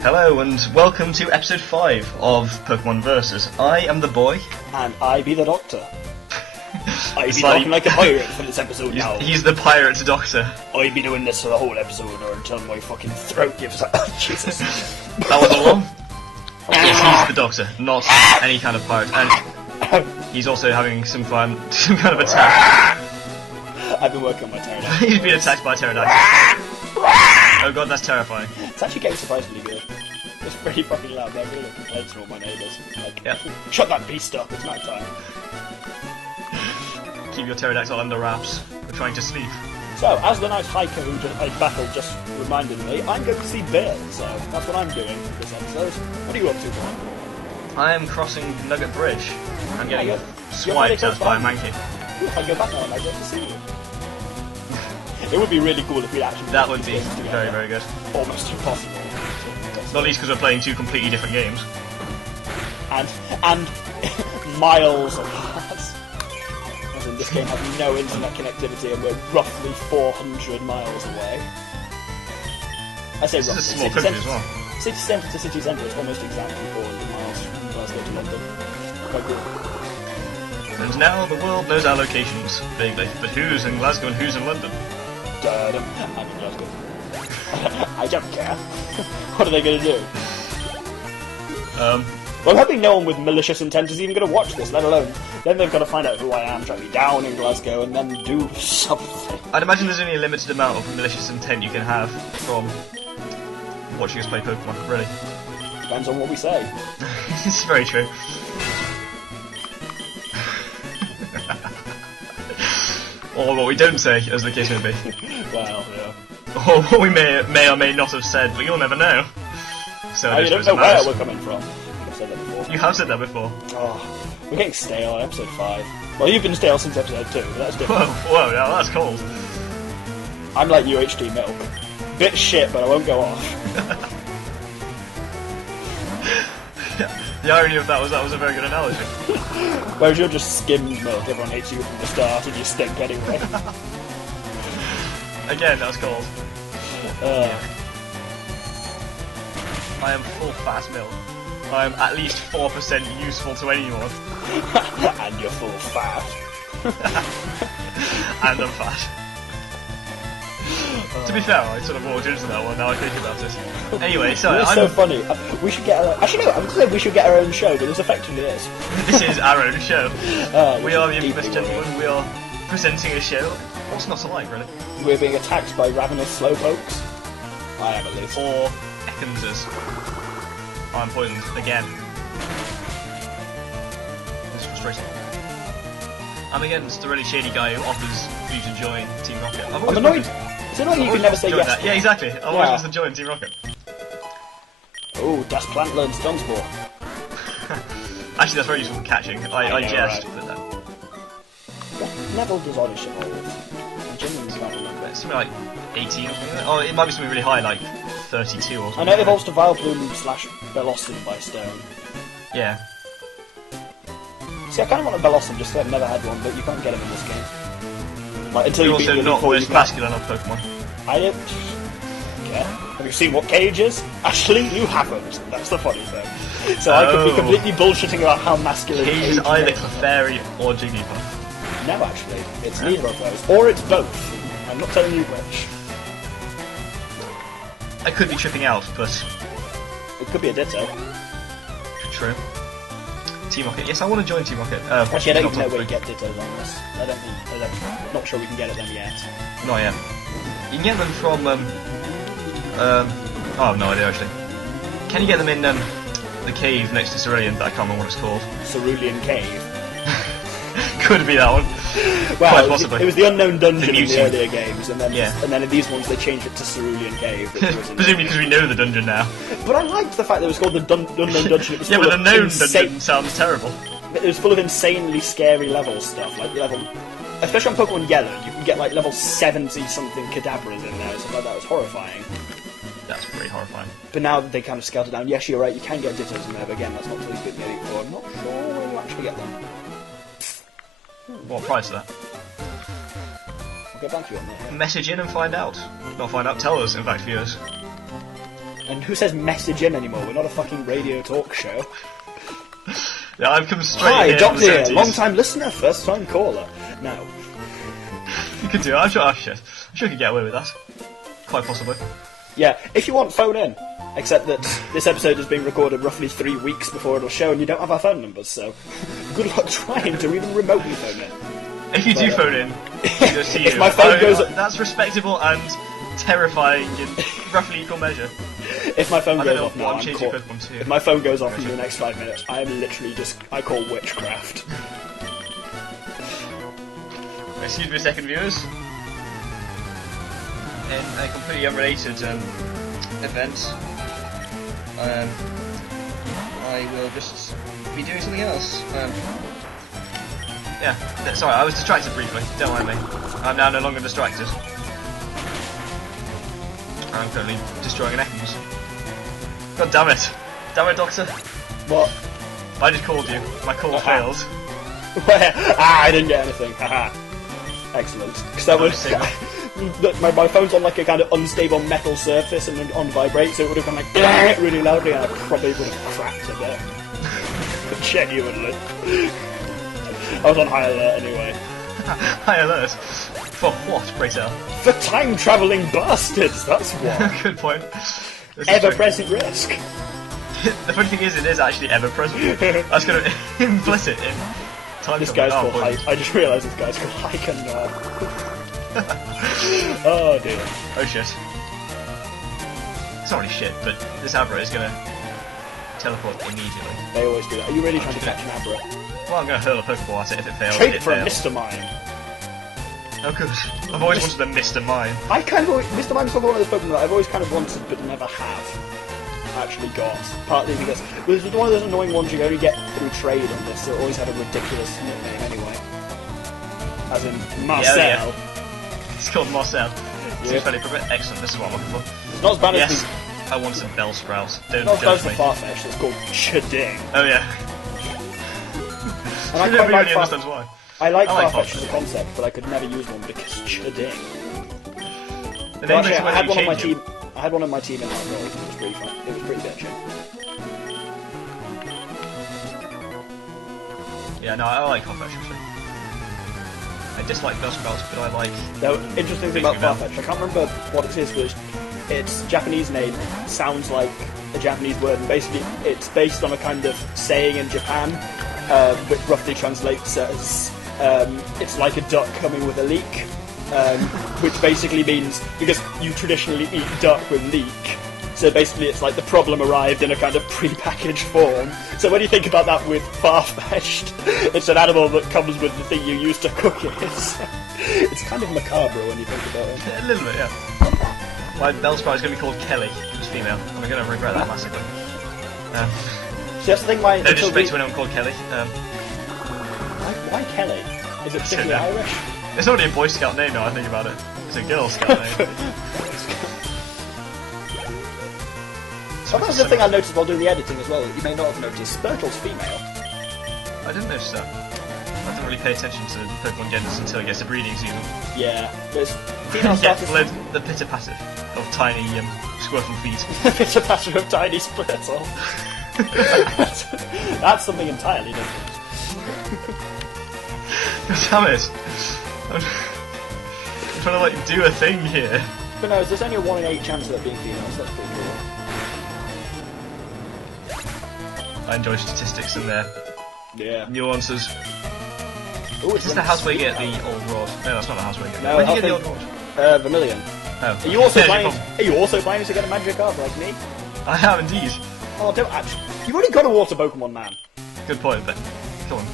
Hello and welcome to episode 5 of Pokemon Versus. I am the boy. And I be the doctor. I be talking like a pirate for this episode now. He's the pirate doctor. I be doing this for the whole episode or until my fucking throat gives out. Jesus. That wasn't long. Yes, he's the doctor, not any kind of pirate. And he's also having some kind of attack. I've been working on my pterodactyl. He's been attacked by a pterodactyl. Oh god, that's terrifying. It's actually getting surprisingly good. It's pretty fucking loud. They're really complaints from all my neighbours. Like, yeah. Shut that beast up, it's night time. Keep your pterodactyl under wraps. We're trying to sleep. So, as the nice hiker who I battled just reminded me, I'm going to see bears, so that's what I'm doing this episode. What are you up to, John? I am crossing Nugget Bridge. I'm getting swiped at by a monkey. If I go back now, I might get to see you. It would be really cool if we actually... That would be very, very good. Almost impossible. Not least because we're playing two completely different games. And miles apart. As in, this game has no internet connectivity and we're roughly 400 miles away. I say roughly. This is a small country as well. City centre to city centre is almost exactly 400 miles from Glasgow to London. Quite cool. And now the world knows our locations, vaguely. But who's in Glasgow and who's in London? I'm in Glasgow. I don't care. What are they going to do? Well, I'm hoping no one with malicious intent is even going to watch this, let alone... Then they've got to find out who I am, track me down in Glasgow, and then do something. I'd imagine there's only a limited amount of malicious intent you can have from watching us play Pokemon, really. Depends on what we say. It's very true. Or what we don't say, as the case may be. Well, yeah. Or what we may or may not have said, but you'll never know. So you don't know where we're coming from. I've said that before. You have said that before. Oh, we're getting stale on episode 5. Well, you've been stale since episode 2, but that's different. Whoa, now that's cold. I'm like UHT milk. Bit shit, but I won't go off. The irony of that was a very good analogy. Whereas you're just skimmed milk, everyone hates you from the start and you stink anyway. Again, that's cold. I am full fat milk. I am at least 4% useful to anyone. And you're full fat. And I'm fat. To be fair, I sort of walked into that one now I think about it. Anyway, so it's so funny. We should get actually no, I'm going to say we should get our own show, but it's effectively this. This is our own show. We are the infamous gentlemen, we are presenting a show. What's not to like, really? We're being attacked by ravenous slowpokes. I am, at least. Or Ekans. I'm poisoned again. It's frustrating. I'm against the really shady guy who offers you to join Team Rocket. I'm annoyed. It's annoying you can never say yes. That. Yeah, exactly. I always want to join Team Rocket. Oh, Das Plant learns Dunsmore. Actually, that's very useful for catching. I jest, right. but no. What level does Oddish evolve? I genuinely can't remember. It's something like 18 or something like that. Oh, it might be something really high, like 32 or something. I know it evolves to Vileplume/Bellossom by stone. Yeah. See, I kind of want a Bellossom just because I've never had one, but you can't get them in this game. Like, until You're you beat also the not the most masculine of Pokemon. I don't care. Have you seen what Cage is? Actually, you haven't. That's the funny thing. So I could be completely bullshitting about how masculine Cage is either Clefairy or Jigglypuff. No, actually. It's neither of those. Or it's both. I'm not telling you which. I could be tripping out, but... It could be a Ditto. True. Team Rocket. Yes, I want to join Team Rocket. Actually, I don't even know where you get Dittos on this. I'm not sure we can get at them yet. Not yet. You can get them from, oh, I have no idea, actually. Can you get them in, the cave next to Cerulean, but I can't remember what it's called. Cerulean Cave? Could be that one. Well, quite possibly. It was the unknown dungeon in the earlier games, and then yeah. And then in these ones they changed it to Cerulean Cave. Presumably because we know the dungeon now. But I liked the fact that it was called the unknown dungeon. It was yeah, but the known dungeon sounds terrible. It was full of insanely scary level stuff, like level... Especially on Pokemon Yellow, you can get like level 70-something Kadabras in there, so that was horrifying. That's pretty horrifying. But now they kind of scaled it down. Yes, you're right, you can get Dittos in there, but again, that's not until you get the Elite Four. I'm not sure where you actually get them. What price is that? I'll get back to you on that. Message in and find out. Not find out, tell us, in fact, viewers. And who says message in anymore? We're not a fucking radio talk show. Yeah, I've come straight Hi, here. Doctor here, long-time listener, first-time caller. No. You could do it. I'm sure you could get away with that. Quite possibly. Yeah, if you want, phone in. Except that this episode is being recorded roughly 3 weeks before it'll show, and you don't have our phone numbers, so good luck trying to even remotely phone in. If you do phone in, you'll see if my phone goes up, that's respectable and terrifying in roughly equal measure. If my phone goes off now, I'm caught. If my phone goes off in the next 5 minutes, I am literally I call witchcraft. Excuse me a second, viewers. In a completely unrelated event, I will just be doing something else. Yeah, sorry, I was distracted briefly, don't mind me. I'm now no longer distracted. I'm currently destroying an Ekans. God damn it! Damn it, Doctor! What? I just called you. My call failed. Where? I didn't get anything. Haha. Excellent. Because that was... my phone's on like a kind of unstable metal surface and on vibrate, so it would have gone like really loudly, and I probably would have cracked a bit. Genuinely. I was on high alert anyway. High alert? For what, pray tell? For time-travelling bastards, that's what. Good point. Ever-present risk. The funny thing is, it is actually ever-present. That's going to implicit in time. This guy's called Hike. I just realised this guy's called Hike and oh dear. Oh shit. It's not really shit, but this Abra is going to teleport immediately. They always do that. Are you really trying to catch an Abra? Well, I'm going to hurl a Pokeball at it if it fails. Trade for a Mr. Mime. Oh good. I've always wanted a Mr. Mime. I kind of... Mr. Mime's one of those Pokemon that I've always kind of wanted but never have actually got. Partly because... This was one of those annoying ones you only get through trade on this, so it always had a ridiculous nickname anyway. As in, Marcel. Yeah. It's called Marcel. Seems fairly appropriate. Excellent, this is what I'm looking for. It's not as bad as the... I want some Bellsprouts. Don't not as bad as me. the Farfetch, it's called Chading. Oh yeah. And I quite like understands why. I like Farfetch as a concept, but I could never use one because Chading. Actually, I had one on my team. I had one on my team in that role. It was pretty fun. It was pretty bitchy. Yeah, no, I like Farfetch actually. I dislike Bellsprouts, but I like... The interesting thing about Farfetch, I can't remember what it is, but its Japanese name sounds like a Japanese word, and basically it's based on a kind of saying in Japan, which roughly translates as it's like a duck coming with a leak, which basically means, because you traditionally eat duck with leek, so basically it's like the problem arrived in a kind of pre-packaged form. So when you think about that with Farfetched, it's an animal that comes with the thing you use to cook it. It's kind of macabre when you think about it. A little bit, yeah. My Bellsprout is going to be called Kelly. It's female. I'm going to regret that massively. See, that's the thing. No disrespect to anyone called Kelly. Why Kelly? Is it particularly Irish? It's already a Boy Scout name now I think about it. It's a Girl Scout name. So that's the thing I noticed while doing the editing as well, that you may not have noticed. Spirtle's female. I didn't notice that. I don't really pay attention to Pokemon genders until it gets to breeding season. Yeah, there's female starters... the pitter-patter of tiny Squirtle feet. The pitter-patter of tiny Spirtle. That's something entirely different. Damn it! I'm trying to like do a thing here. But no, there's only a 1 in 8 chance of it being female, so that's pretty cool. I enjoy statistics and their nuances. Ooh, is this the house where you get the old rod? No, that's not the house where you get. No, where do you get the old rod? Vermilion. Oh. Are you also planning to get a Magikarp like me? I have indeed. Oh, don't actually. You've already got a water Pokemon, man. Good point, but come on.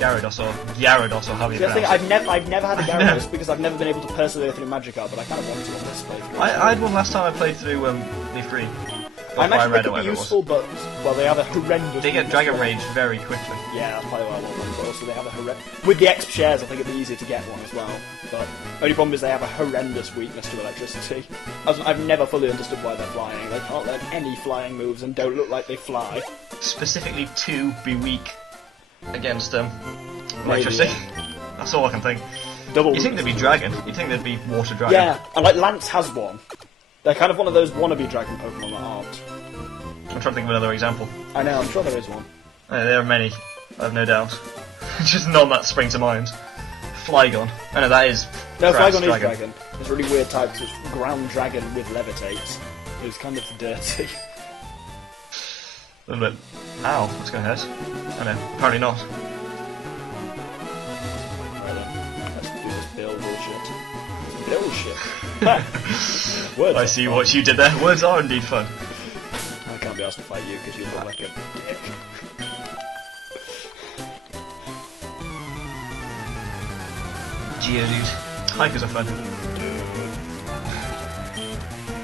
Gyarados or however you pronounce it. I've never had a Gyarados because I've never been able to persevere through Magikarp, but I kind of want to on this playthrough. I had one last time I played through LeafGreen. I imagine they could be useful, but well, they have a horrendous. They get Dragon Rage very quickly. Yeah, that's probably why I want them. But also, they have a with the X shares. I think it'd be easier to get one as well. But only problem is they have a horrendous weakness to electricity. I've never fully understood why they're flying. They can't learn any flying moves and don't look like they fly. Specifically to be weak against electricity. Maybe, yeah. That's all I can think. Double. You think they'd be dragon? You think they'd be water dragon? Yeah, and like Lance has one. They're kind of one of those wannabe dragon Pokemon that aren't. I'm trying to think of another example. I know, I'm sure there is one. There are many, I have no doubt. Just none that spring to mind. Flygon. I know that is. No, Flygon is dragon. It's really weird type. It's ground dragon with levitate. It was kind of dirty. A little bit. Ow, that's going to hurt. I know, apparently not. Right then, let's do this bill bullshit. Bullshit. Words I see fun. What you did there. Words are indeed fun. I can't be asked to fight you because you look like a dick. Geodude. Hikers are fun.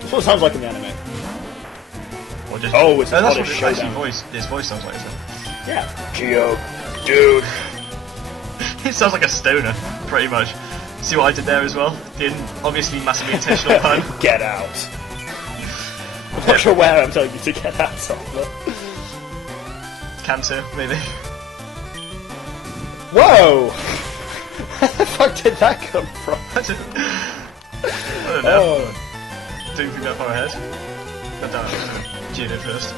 That's what it sounds like in the anime. Or just, oh, it's that's what what his voice sounds like, isn't it? Yeah. Geodude. It sounds like a stoner, pretty much. See what I did there as well? Didn't obviously massively intentional pun. Get out. I'm not sure where I'm telling you to get out of, but... Cancer, maybe. Whoa! Where the fuck did that come from? I don't know. Oh. Didn't think that far ahead. But damn, Gino first.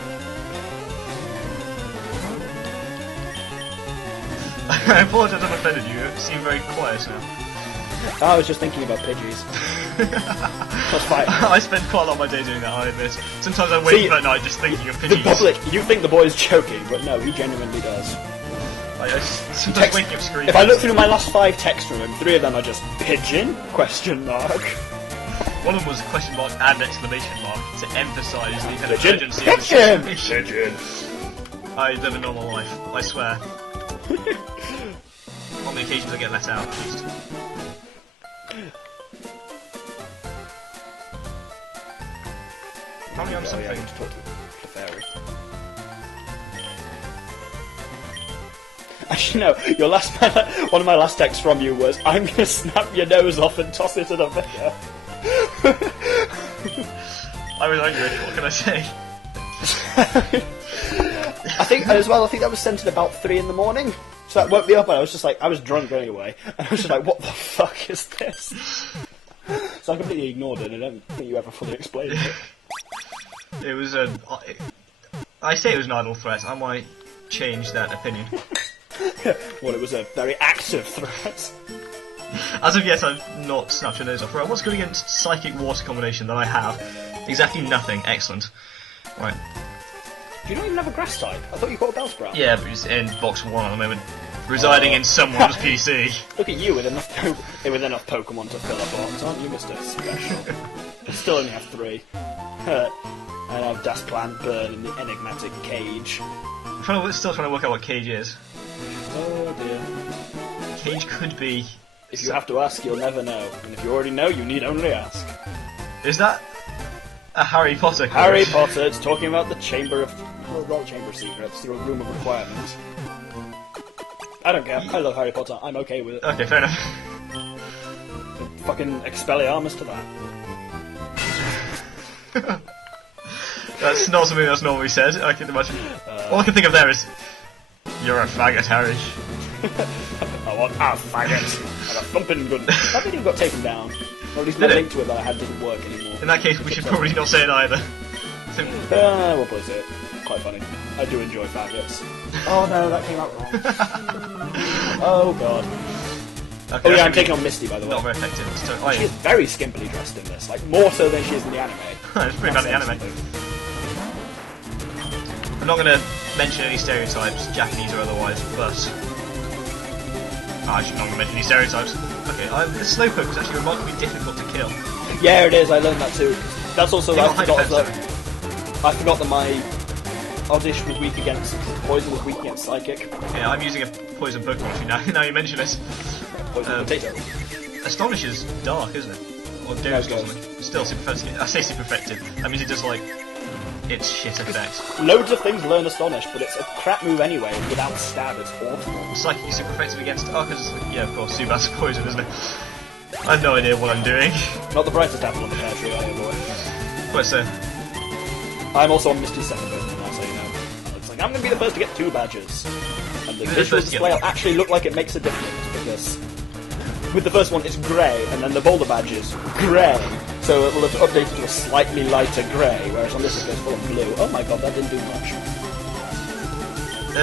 I apologize if I've offended you. You seem very quiet now. I was just thinking about Pidgeys. That's fine. I spend quite a lot of my day doing that, I admit. Sometimes I wake up at night just thinking of Pidgeys. The public, you think the boy's joking, but no, he genuinely does. I sometimes wake up screaming. If I look through my last 5 texts from him, 3 of them are just pigeon? Question mark. One of them was question mark and exclamation mark to emphasise the kind of Pigeon. urgency of the situation. Pigeon. I live a normal life, I swear. On the occasions I get let out, at least. Apparently I'm something. Yeah, I need to talk to the fairy. Actually, no. Your last one of my last texts from you was, "I'm gonna snap your nose off and toss it to the vicar." I was angry. What can I say? I think as well. I think that was sent at about 3 in the morning. So that woke me up, and I was just like, I was drunk anyway, and I was just like, "What the fuck is this?" So I completely ignored it, and I don't think you ever fully explained it. It was a. I say it was an idle threat. I might change that opinion. Well, it was a very active threat. As of yet, I've not snapped your nose off. Right, what's going against Psychic Water combination that I have? Exactly nothing. Excellent. Right. Do you not even have a grass type? I thought you got a Bellsprout. Yeah, but it's in box 1 at the moment. Residing in someone's PC. Look at you with enough Pokemon to fill a box, aren't you, Mr. Special? I still only have 3. I have Duskplant, Burn, and the enigmatic Cage. I'm still trying to work out what Cage is. Oh dear. Cage could be... If you have to ask, you'll never know. And if you already know, you need only ask. Is that a Harry Potter quote? Harry Potter, it's talking about the Chamber of... Well, not Chamber of Secrets, the Room of Requirements. I don't care. I love Harry Potter. I'm okay with it. Okay, fair enough. Fucking Expelliarmus to that. That's not something that's normally said, I can imagine. All I can think of there is... You're a faggot, Harry. I want a faggot. And a thumping gun. That video got taken down. Or at least my link to it that I had didn't work anymore. In that case, we should probably not say it either. We'll probably say it. Quite funny. I do enjoy faggots. Oh no, that came out wrong. Oh god. Okay, oh yeah, I'm taking on Misty, by the way. Not very effective. She is very skimpily dressed in this. Like, more so than she is in the anime. It's pretty bad in the anime. I'm not going to mention any stereotypes, Japanese or otherwise, but... I should not mention any stereotypes. Okay, the Slowpoke is actually remarkably difficult to kill. Yeah, it is, I learned that too. That's also, I forgot that my Oddish was weak against Poison, was weak against Psychic. Yeah, I'm using a Poison Pokemon actually now you mention it. Poison Potato. Astonish is dark, isn't it? Or Ghost or something. Still super effective. I say super effective. That means it does like... It's shit effect. Loads of things learn Astonish, but it's a crap move anyway, and without stab it's awful. Psychic is super effective against... Oh, because yeah, of course, Zubat's Poison, isn't it? I have no idea what I'm doing. Not the brightest apple on the pear tree, are you, boy? Quite so. I'm also on Misty's second Pokemon, so you know. It's like, I'm going to be the first to get 2 badges. And the visual display will actually look like it makes a difference, because... With the first one, it's grey, and then the boulder badge is grey. So it will have updated to a slightly lighter grey, whereas on this it goes full on blue. Oh my god, that didn't do much.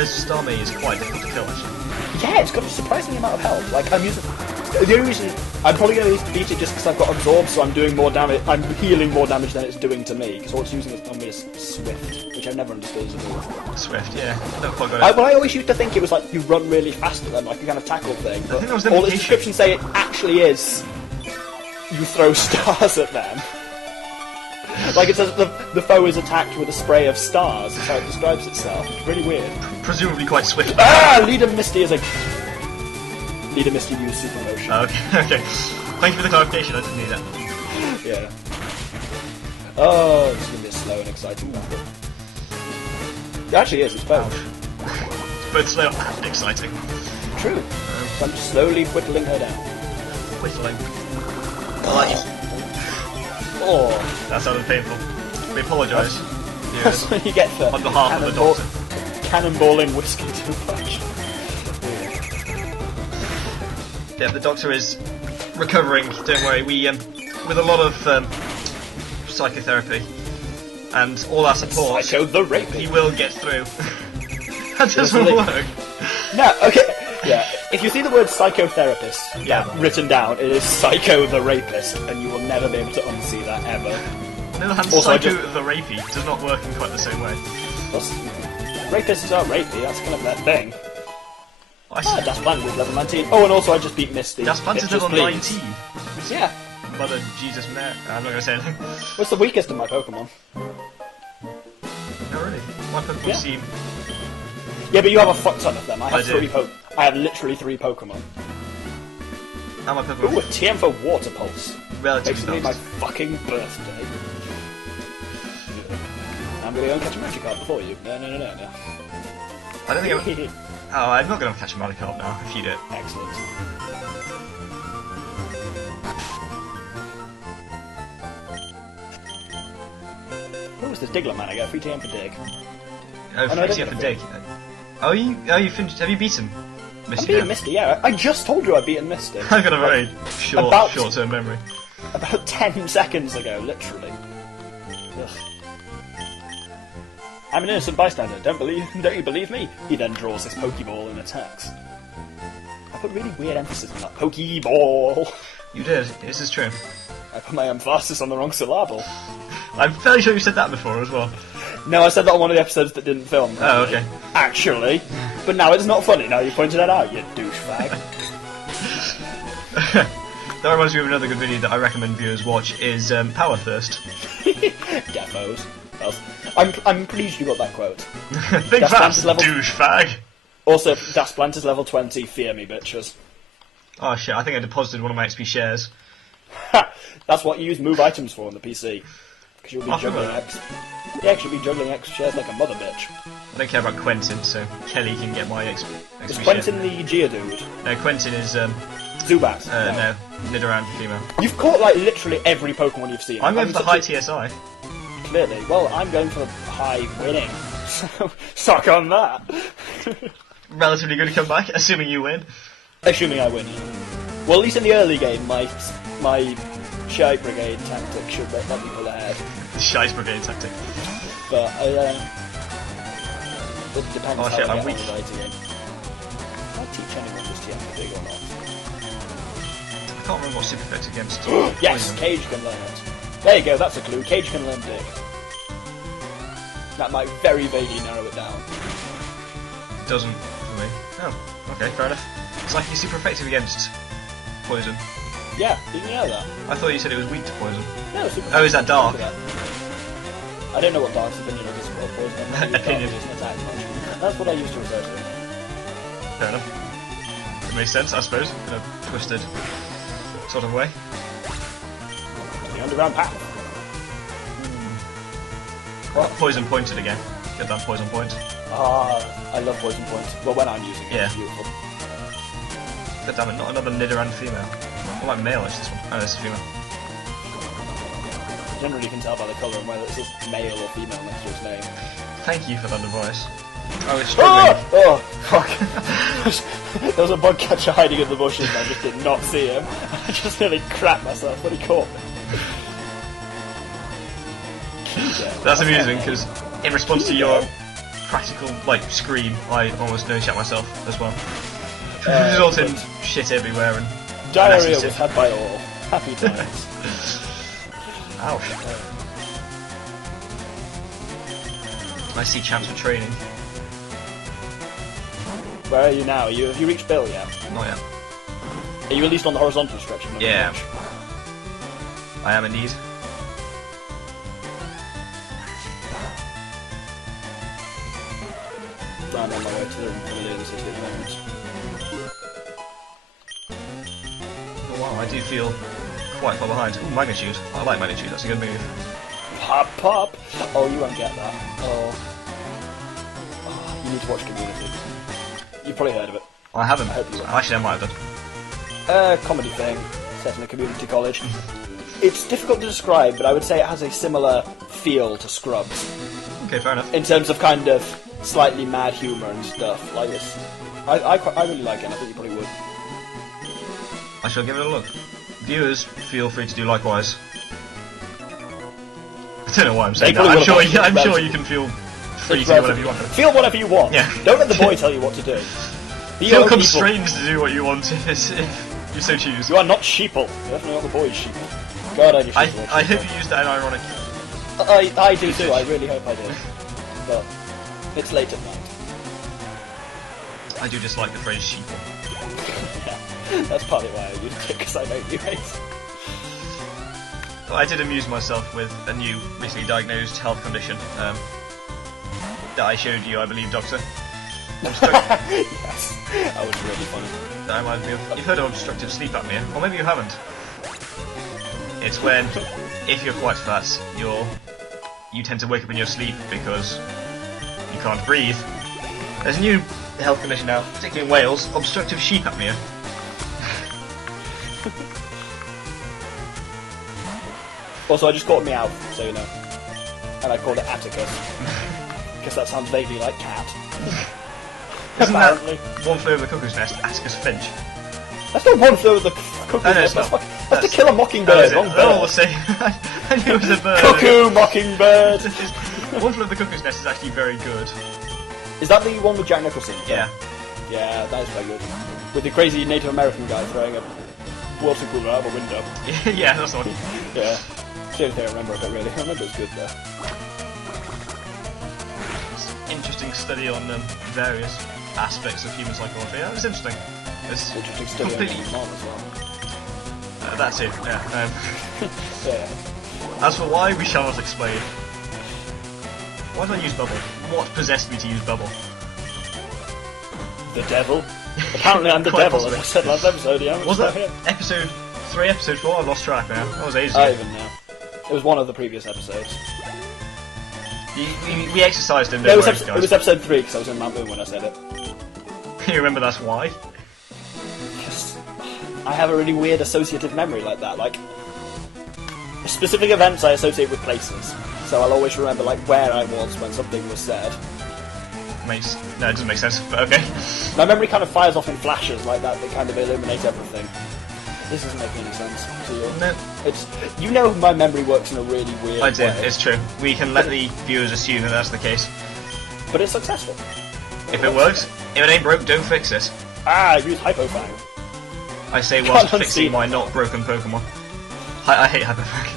Starmie is quite difficult to kill, actually. Yeah, it's got a surprising amount of health. Like, I'm using... The only reason... I'm probably going to beat it just because I've got Absorb, so I'm doing more damage... I'm healing more damage than it's doing to me, because all it's using on me is Swift, which I've never understood as a move. Swift, yeah. Not quite got it. Well, I always used to think it was like you run really fast at them, like a kind of tackle thing, but I think that was the all the implication. descriptions say it actually is you throw stars at them. Like it says the foe is attacked with a spray of stars, that's how it describes itself. It's really weird. Presumably quite swift. Ah! Leader Misty is a... Leader Misty used super motion. Oh, okay, okay. Thank you for the clarification, I didn't need that. Yeah. Oh, it's going to be a slow and exciting battle. It actually is, it's both. Both slow and exciting. True. So I'm just slowly whittling her down. Whistling. I like you. Oh. That sounded painful. We apologise. That's what you get for on behalf of the doctor. Cannonballing whiskey too much. Yeah, the doctor is recovering, don't worry. We, with a lot of psychotherapy and all our support, Psycho the rapist. He will get through. That doesn't work. No, okay. Yeah, if you see the word psychotherapist written down, it is Psycho the Rapist, and you will never be able to unsee that ever. On the other hand, Also, Psycho the Rapey does not work in quite the same way. Rapists are rapey, that's kind of their thing. I see. Das Plant is level 19. Oh, and also I just beat Misty. Das Plant is Bitches, level please. 19. Yeah. Mother Jesus Mary. I'm not going to say anything. What's the weakest of my Pokemon? Oh, really? My Pokemon seem... Yeah, but you have a fuck ton of them. I have do. I have literally 3 Pokemon. How my Pokemon... Ooh, a TM for Water Pulse. Relatively Basically my fast. fucking birthday. I'm gonna go and catch a Magikarp before you. No. I don't think I'm... Oh, I'm not going to catch a Magikarp now, if you do it. Excellent. What was this Diglett man? I got a free TM for Dig. Oh, no, I free don't for get Dig. Oh, you finished... Have you beaten Misty? I'm beating Misty, yeah. I just told you I beaten Misty. I've got a very short-term memory. About 10 seconds ago, literally. Ugh. I'm an innocent bystander. Don't you believe me? He then draws his Pokeball and attacks. I put really weird emphasis on that Pokeball. You did. This is true. I put my emphasis on the wrong syllable. I'm fairly sure you said that before as well. No, I said that on one of the episodes that didn't film. Oh, okay. Actually. But now it's not funny. Now you pointed that out, you douchebag. That reminds me of another good video that I recommend viewers watch is Power Thirst. Defos. I'm pleased you got that quote. Think Das Plant fast, is level... douchebag! Also, Das Plant is level 20, fear me, bitches. Oh shit, I think I deposited one of my XP shares. Ha! That's what you use move items for on the PC. Because you'll be juggling X. Yeah, because you'll be juggling X shares like a mother bitch. I don't care about Quentin, so Kelly can get my XP Is shares. Quentin the Geodude? No, Quentin is, Zubat? no, Nidoran female. You've caught, like, literally every Pokemon you've seen. I'm going for the high TSI. Clearly. Well, I'm going for the high winning. So, suck on that. Relatively good comeback, assuming you win. Assuming I win. Well, at least in the early game, my Shy Brigade tactic should let me pull ahead. The Shice Brigade tactic. But, it depends Oh how shit, I I'm get weak. on the later game. Can I teach anyone this TM for Dig or not? I can't remember what super effects against. Yes, Poison. Cage can learn it. There you go, that's a clue. Cage can learn Dig. That might very vaguely narrow it down. Doesn't for me. Oh, okay, fair enough. It's like he's super effective against poison. Yeah, did you know that? I thought you said it was weak to poison. No, super Oh, is that dark? I don't know what Dark's opinion of this world poison. Opinion. That's what I used to refer to it. Fair enough. It makes sense, I suppose, in a twisted sort of way. The underground path. What? Poison pointed again. Get that poison point. Ah, I love poison points. Well, when I'm using it, Yeah. it's beautiful. God damn it, not another Nidoran female. I like male, actually, this one. Oh, this is female. Generally, you can tell by the colour and whether it says male or female next to its name. Thank you for that advice. Oh, it's struggling. Oh, fuck. There was a bug catcher hiding in the bushes and I just did not see him. I just nearly crapped myself when he caught me. That's amusing, because in response to your practical, scream, I almost noticed that myself as well. Which results in shit everywhere and... Diarrhea was had by all. Happy times. Ouch. I see chance for training. Where are you now? Have you reached Bill yet? Not yet. Are you at least on the horizontal stretch? Yeah. I am indeed. I'm on my way to the city at the moment. Oh wow, I do feel quite far behind. Ooh, magnitude. I like magnitude, that's a good move. Pop, pop! Oh, you won't get that. Oh, you need to watch Community. You've probably heard of it. I haven't. I hope you will. Actually, I might have done. Comedy thing, set in a community college. It's difficult to describe, but I would say it has a similar feel to Scrubs. Okay, fair enough. In terms of kind of slightly mad humour and stuff. Like this. I really like it, and I think you probably would. I shall give it a look. Viewers, feel free to do likewise. I don't know why I'm saying that. I'm sure you can feel free to do whatever you want. Feel whatever you want. Yeah. Don't let the boy tell you what to do. Feel constrained to do what you want if you so choose. You are not sheeple. You're definitely not the boy's sheeple. God, I just I hope you used that in ironic. I do too. I really hope I did. But it's late at night. I do dislike the phrase sheeple. Yeah, that's partly why I used it, because I know you hate. Well, I did amuse myself with a new, recently diagnosed health condition that I showed you, I believe, Doctor. Yes, that was really funny. That reminds me of... You've heard of obstructive sleep apnea, or maybe you haven't. It's when, if you're quite fat, you tend to wake up in your sleep because you can't breathe. There's a new health condition now, particularly in Wales, obstructive sleep apnea. Also, I just caught Meow, so you know. And I called it Atticus. Because that sounds vaguely like cat. Isn't that One Flew Over the Cuckoo's Nest, Atticus Finch? That's not One Flew Over the Cuckoo's Nest. That's To Kill a Mockingbird. Wrong bird. Oh, say, I knew it was a bird. Cuckoo Mockingbird. One Flew Over the Cuckoo's Nest is actually very good. Is that the one with Jack Nicholson? Yeah. Yeah, that is very good. With the crazy Native American guy throwing a water cooler out of a window. Yeah, that's the one. Yeah. It's the only thing I remember of it, really. I remember it was good, though. Interesting study on various aspects of human psychology. Yeah, it was interesting. It's interesting study completely... on as well. That's it, yeah. Yeah. As for why, we shall not explain. Why did I use bubble? What possessed me to use bubble? The devil? Apparently I'm the devil, as I said last episode, yeah. Was that episode 3, episode 4? I've lost track now. That was ages ago. I even know. It was one of the previous episodes. We exercised him, it was episode 3, because I was in Mount Moon when I said it. You remember that's why? Yes. I have a really weird associative memory like that, like... Specific events I associate with places, so I'll always remember like where I was when something was said. No, it doesn't make sense, but okay. My memory kind of fires off in flashes like that kind of illuminate everything. This doesn't make any sense to you. No. You know my memory works in a really weird way. I do, it's true. We can let the viewers assume that that's the case. But it's successful. If it works, if it ain't broke, don't fix it. I use Hypofang. I say whilst fixing my not broken Pokemon. I hate Hypofang.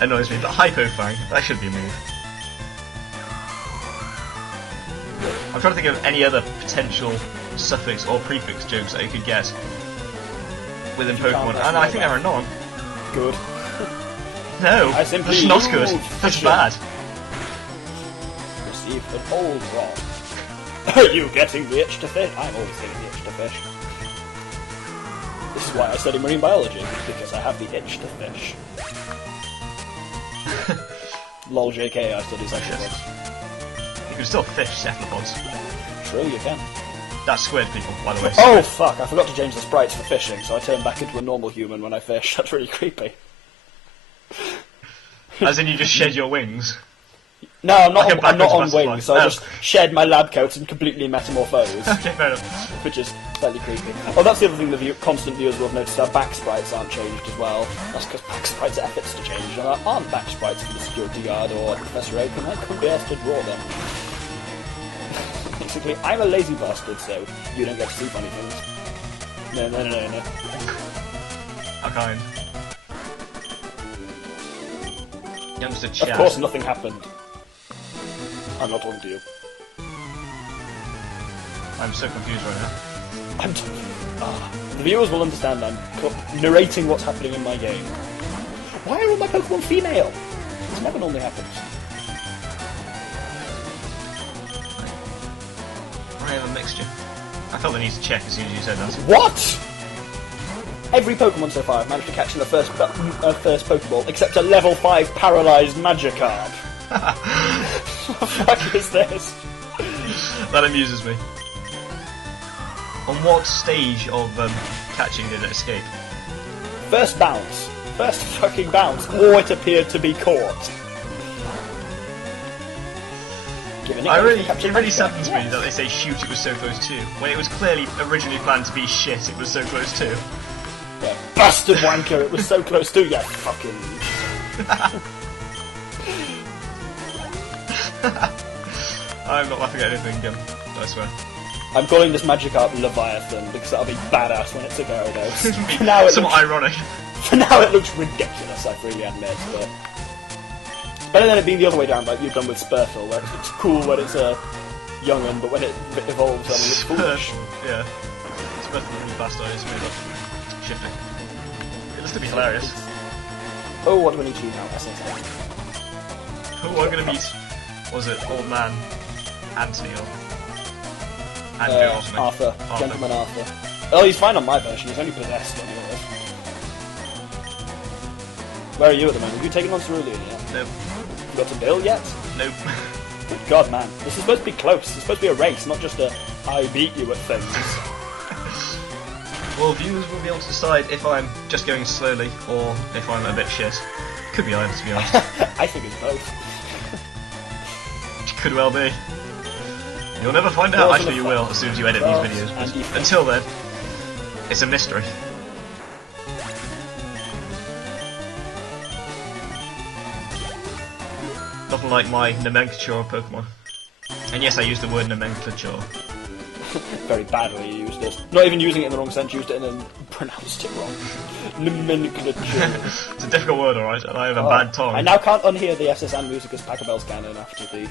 Annoys me, but Hypofang, that should be a move. I'm trying to think of any other potential suffix or prefix jokes that you could get within Pokemon, and I think there are none. Good. No, that's not good. That's bad. Receive an old rock. Are you getting the itch to fish? I'm always getting the itch to fish. This is why I study marine biology, because I have the itch to fish. Lol JK, I study cephalopods. You can still fish cephalopods. True, you can. That's squid, people, by the way. Oh, fuck, I forgot to change the sprites for fishing, so I turn back into a normal human when I fish. That's really creepy. As in you just shed your wings? No, I'm not, Like I'm not on butterfly. wings, so I just shed my lab coat and completely metamorphose. Okay, fair enough. Which is slightly creepy. Oh, that's the other thing the constant viewers will have noticed, our back sprites aren't changed as well. That's because back sprites are efforts to change, and there aren't back sprites for the security guard or Professor Oak, and I couldn't be asked to draw them. Basically, I'm a lazy bastard, so you don't get to see funny things. No. How kind. Youngster chat. Of course nothing happened. I'm not talking to you. I'm so confused right now. I'm the viewers will understand I'm narrating what's happening in my game. Why are all my Pokemon female? This never normally happens. I have a mixture. I felt the need to check as soon as you said that. What? Every Pokemon so far I've managed to catch in the first Pokeball, except a level 5 paralysed Magikarp. What the fuck is this? That amuses me. On what stage of catching did it escape? First bounce. First fucking bounce. Or it appeared to be caught. It really saddens me that they say shoot, it was so close to, when it was clearly originally planned to be shit, it was so close to. Yeah, bastard wanker, it was so close to, yeah, fucking... I'm not laughing at anything, I swear. I'm calling this Magikarp Leviathan, because that'll be badass when it's a Gyarados. Now it somewhat ironic. For now it looks ridiculous, I freely admit, but... Better than it being the other way down, like you've done with Spurtle, where it's cool when it's a young'un, but when it evolves, I mean, it's foolish. Yeah. Spurtle really fast eyes, made up. Shifting. It looks to be hilarious. Oh, what do I need to do now? SSM. Oh, I'm gonna meet, what was it, Old Man Anthony or Andrew or something? Arthur. Gentleman Arthur. Oh, he's fine on my version, he's only possessed on yours. Where are you at the moment? Have you taken on Cerulean yet? Nope. You got to Bill yet? Nope. Good God, man. This is supposed to be close. It's supposed to be a race, not just a I beat you at things. Well, viewers will be able to decide if I'm just going slowly or if I'm a bit shit. Could be either, to be honest. I think it's both. Could well be. You'll never find out. Actually, you will as soon as you edit these videos. But until then, it's a mystery. Nothing like my nomenclature of Pokemon. And yes, I used the word nomenclature. Very badly you used it. Not even using it in the wrong sense, used it and then pronounced it wrong. Nomenclature. It's a difficult word, alright, and I have a bad tongue. I now can't unhear the SSN music as Pachelbel's canon after the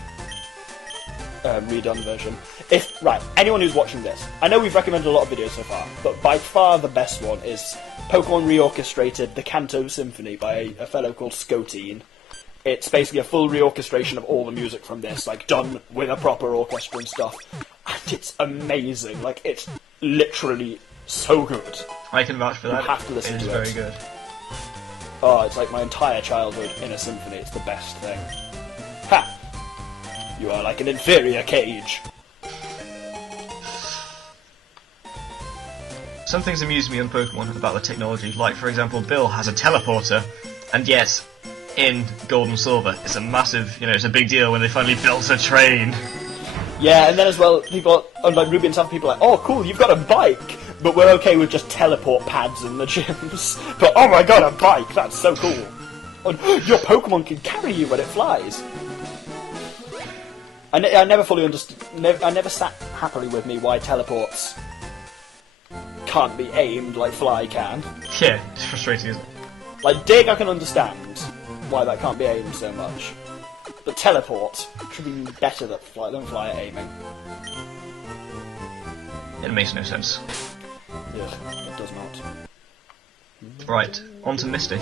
redone version. Right, anyone who's watching this, I know we've recommended a lot of videos so far, but by far the best one is Pokemon Reorchestrated The Kanto Symphony by a fellow called Scotine. It's basically a full reorchestration of all the music from this, like, done with a proper orchestra and stuff. And it's amazing. Like, it's literally so good. I can vouch for that. You have to listen to it. It is very good. Oh, it's like my entire childhood in a symphony. It's the best thing. Ha! You are like an inferior cage. Some things amuse me on Pokemon about the technology. Like, for example, Bill has a teleporter, and yes, in Gold and Silver, it's a massive, it's a big deal when they finally built a train. Yeah, and then as well, people, like Ruby and some people are like, oh cool, you've got a bike, but we're okay with just teleport pads in the gyms. But oh my god, a bike, that's so cool. And your Pokemon can carry you when it flies. I never fully understood, I never sat happily with me why teleports can't be aimed like Fly can. Yeah, it's frustrating, isn't it? Like, Dig I can understand why that can't be aimed so much. But teleport should be better than Fly at aiming. It makes no sense. Yeah, it does not. Right, on to Misty.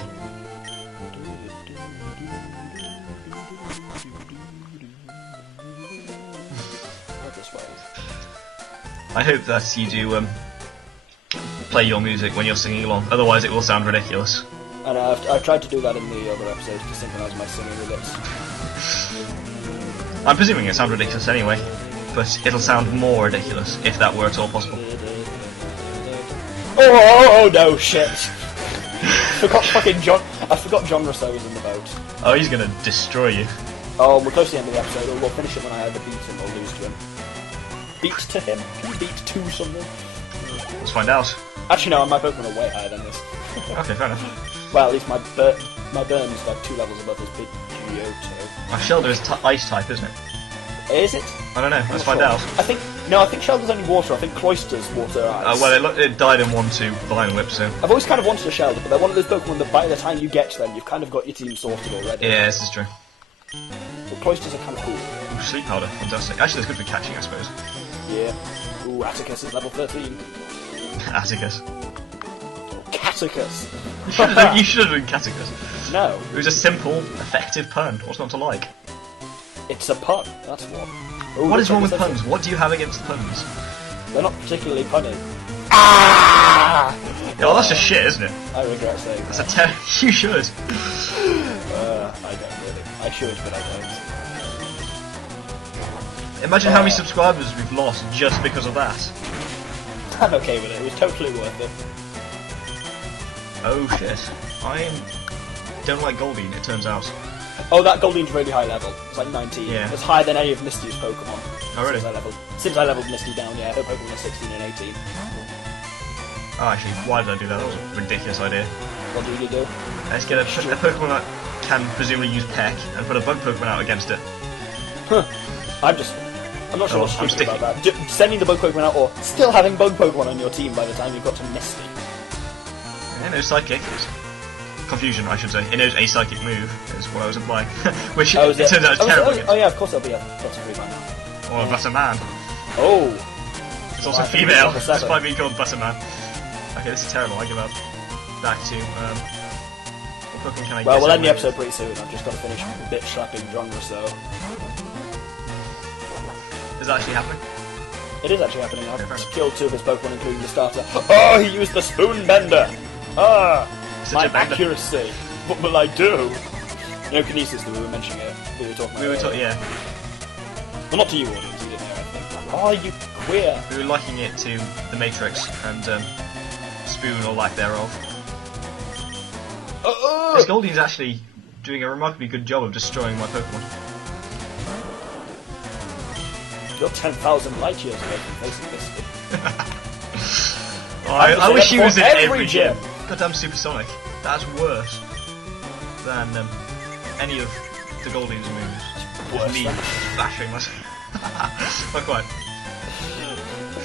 This way. I hope that you do play your music when you're singing along, otherwise it will sound ridiculous. And I've tried to do that in the other episodes to synchronise my singing with it. I'm presuming it sounds ridiculous anyway, but it'll sound more ridiculous if that were at all possible. Oh no, shit! I forgot John Rousseau was in the boat. Oh, he's gonna destroy you. Oh, we're close to the end of the episode, or we'll finish it when I either beat him or lose to him. Beat to him? Can you beat to someone? Let's find out. Actually, no, my Pokemon are way higher than this. Okay, fair enough. Well, at least my burn is like 2 levels above this big Kyoto. My Shelter is ice type, isn't it? Is it? I don't know. Let's find out. I think Shelter's only water. I think Cloyster's water ice. Well, it died in 1-2 Vine Whip, so... I've always kind of wanted a Shelter, but they're one of those Pokemon that by the time you get to them, you've kind of got your team sorted already. Yeah, this is true. But Cloysters are kind of cool. Ooh, Sleep Powder, fantastic. Actually, that's good for catching, I suppose. Yeah. Ooh, Atticus is level 13. Atticus. Catticus. You should have done Catticus. No. It was a simple, effective pun. What's not to like? It's a pun, that's what. Ooh, What is wrong with puns? What do you have against puns? They're not particularly punny. Ah! Oh, that's just shit, isn't it? I regret saying That's that. You should. I don't really. I should, but I don't. Imagine how many subscribers we've lost just because of that. I'm okay with it. It was totally worth it. Oh shit. I don't like Goldeen, it turns out. Oh, that Goldeen's really high level. It's like 19. Yeah. It's higher than any of Misty's Pokemon. Oh, really? Since I leveled Misty down, yeah. Her Pokemon are 16 and 18. Oh, actually, why did I do that? That was a ridiculous idea. What do you do? Let's get a Pokemon that can presumably use Peck and put a Bug Pokemon out against it. Huh. I'm not sure what's stupid about that. Sending the Bug Pokemon out or still having Bug Pokemon on your team by the time you've got to Misty. Yeah, no Psychic. Confusion, I should say. It knows a Psychic move, is what I was implying. Which it turns out is terrible. Oh yeah, of course there'll be a Butterfree by now. Or a Butterman. Oh! It's also female, despite being called Butterman. Okay, this is terrible, I give up. Back to, what Pokemon can I Well, we'll end the episode pretty soon. I've just got to finish bitch slapping Genre, so... Is that actually happening? It is actually happening. I've killed 2 of his Pokemon, including the starter. Oh, he used the Spoon Bender! Ah! My accuracy! What will I do? You know Kinesis, that we were mentioning it. We were talking about yeah. Well, not to you, audience, you didn't hear anything. Oh, you queer! We were liking it to the Matrix and Spoon or lack thereof. This Goldeen's actually doing a remarkably good job of destroying my Pokemon. You're 10,000 light years away from facing this. I wish he was in every gym. Goddamn Supersonic. That's worse than any of the Goldeen's moves. Worse me than... bashing myself. Not quite.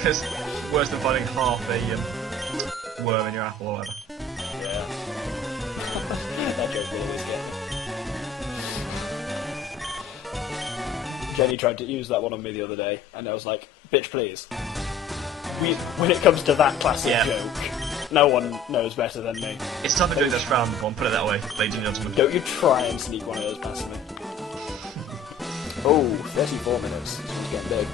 It's worse than finding half a worm in your apple or whatever. Yeah. That joke will always get me. Jenny tried to use that one on me the other day, and I was like, bitch, please. When it comes to that classic joke, no one knows better than me. It's tough to do this round one, put it that way, ladies and gentlemen. Don't you try and sneak one of those past me. Oh, 34 minutes. This one's getting big.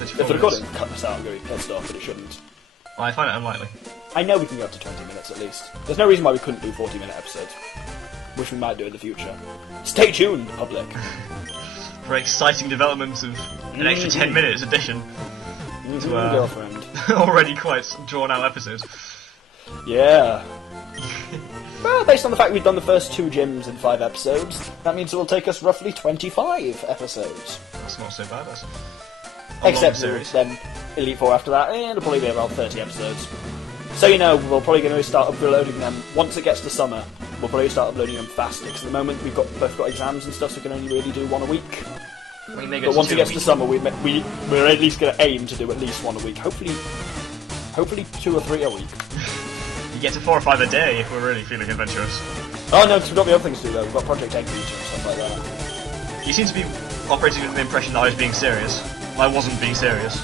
If the recording cut this out, I'm going to be pissed off, but it shouldn't. Well, I find it unlikely. I know we can go up to 20 minutes at least. There's no reason why we couldn't do 40-minute episodes. Which we might do in the future. Stay tuned, public! For exciting developments of an extra 10 minutes addition to girlfriend. Already quite drawn-out episodes. Yeah. Well, based on the fact we've done the first 2 gyms in 5 episodes, that means it will take us roughly 25 episodes. That's not so bad, that's except then Elite Four after that, and it'll probably be about 30 episodes. So you know, we're probably going to start uploading them once it gets to summer. We'll probably start uploading them faster, because at the moment we've both got exams and stuff, so we can only really do 1 a week. But once it gets to summer, we're at least going to aim to do at least 1 a week. Hopefully 2 or 3 a week. You get to 4 or 5 a day if we're really feeling adventurous. Oh no, because we've got the other things to do though. We've got Project Egg Beater and stuff like that. You seem to be operating with the impression that I was being serious. I wasn't being serious.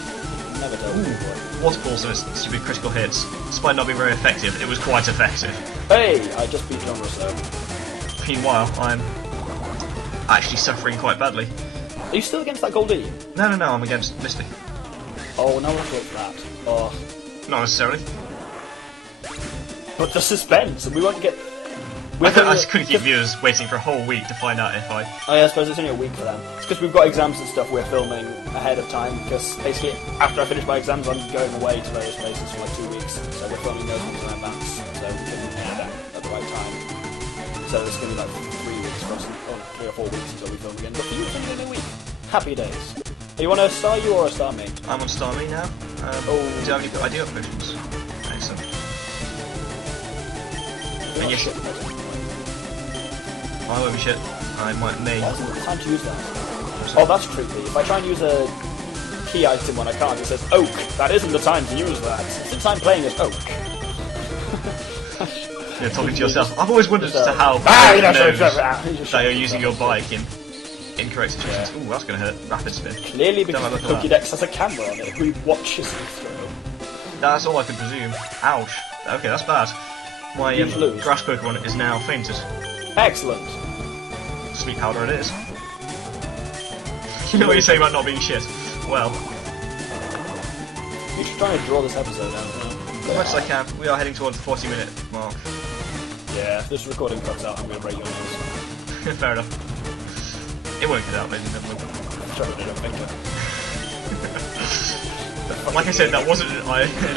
Never tell me. Waterfall, so it's stupid critical hits. Despite not being very effective, it was quite effective. Hey, I just beat Genre, so. Meanwhile, I'm actually suffering quite badly. Are you still against that Goldeen? No, I'm against Misty. Oh, no, let's look for that. Oh. Not necessarily. But the suspense, and we won't get... I just couldn't keep viewers waiting for a whole week to find out if I... Oh yeah, I suppose it's only a week for them. It's because we've got exams and stuff we're filming ahead of time, because basically after I finish my exams I'm going away to various places for like 2 weeks, so we're filming those ones in advance, so we can air them at the right time. So it's going to be like 3 weeks for us in 3 or 4 weeks until we film again, but for you, it's only in a week. Happy days. Do you want a star you or a star me? I'm on star me now. Do you have any idea of potions? Excellent. And yes, I won't be shit. I may. Why isn't it time to use that? Oh, that's creepy. If I try and use a key item when I can't, it says oak. That isn't the time to use that. Since I'm playing as oak. You're talking to yourself. I've always wondered as to how you know, that you're using your bike in incorrect situations. Ooh, that's going to hurt. Rapid spin. Clearly because the Pokédex has a camera on it who watches you through. That's all I could presume. Ouch. Okay, that's bad. My grass Pokemon is now fainted. Excellent. Sleep powder it is. You know what you're saying about not being shit? Well. You should try and draw this episode out now. As much as I can. We are heading towards the 40-minute mark. Yeah, if this recording cuts out, I'm going to break your nose. Fair enough. It won't cut out, maybe. Like I said, that wasn't an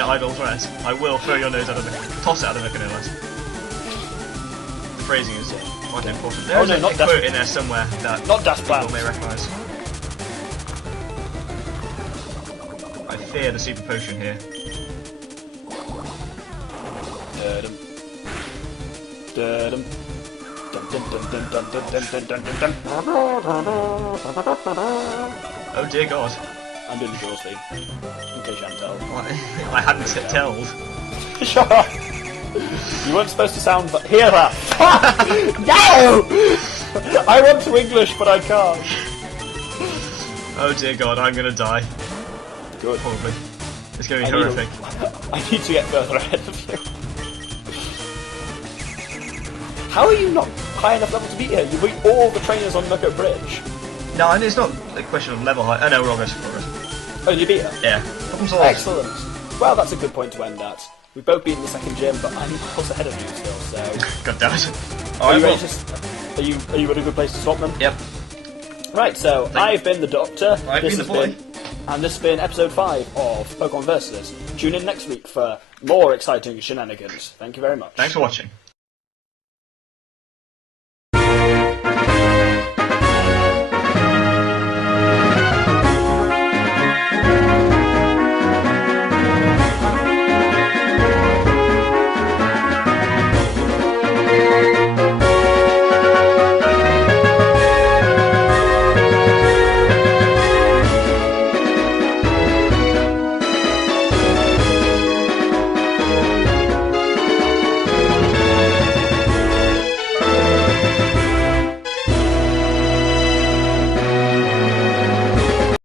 idle threat. I will throw your nose out of the... toss it out of the canolas. The phrasing is quite important. There's a quote in there somewhere that people may recognise. I fear the super potion here. Oh dear God. I'm doing the draw speed, in case you hadn't told. I hadn't told. Shut up! You weren't supposed to sound hear that! No! I want to English, but I can't. Oh dear God, I'm gonna die. Good. Probably. It's gonna be horrific. I need to get further ahead of you. How are you not high enough level to beat here? You beat all the trainers on Nucko Bridge. No, and it's not a question of level height. Oh no, wrong. Oh, you beat her? Yeah. Excellent. Well, that's a good point to end at. We've both beaten the second gym, but I'm close ahead of you still, so... God damn it. Are you at a good place to stop them? Yep. Right, so I've been the Doctor. I've been the boy. And this has been episode 5 of Pokemon Versus. Tune in next week for more exciting shenanigans. Thank you very much. Thanks for watching.